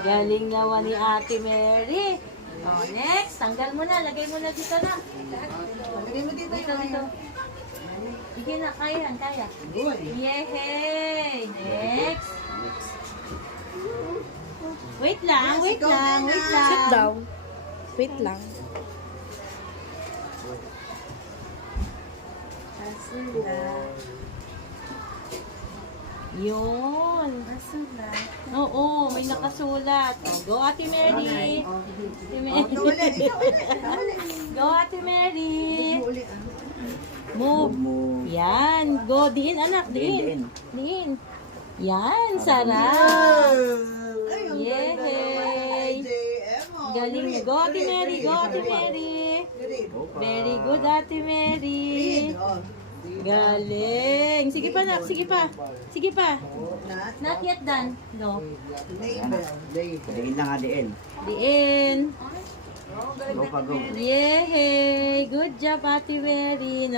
Galing naman ni Ate Mary. Oh, next, tanggal mo na. Lagay mo na dito na. Lagay mo dito Dito, dito. Sige na, kaya yan, kaya. Yehey! Next. Wait lang, wait lang, wait lang. Sit down. Wait lang. Yun. Oo, may nakasulat. Oh, go, Ate Mary. Ate Mary. Go, Ate Mary. Move. Yan. Go. Diin, anak. Diin. Diin. Yan. Sarap. Yehey. Galing na. Go, Ate Mary. Go, Ate Mary. Very good, Ate Mary. Galing. Sige pa, nak. Sige pa. Sige pa. Not yet done. No. Diin na nga, diin. Diin. Go pa, go. Yehey. Good job, Ate Mary.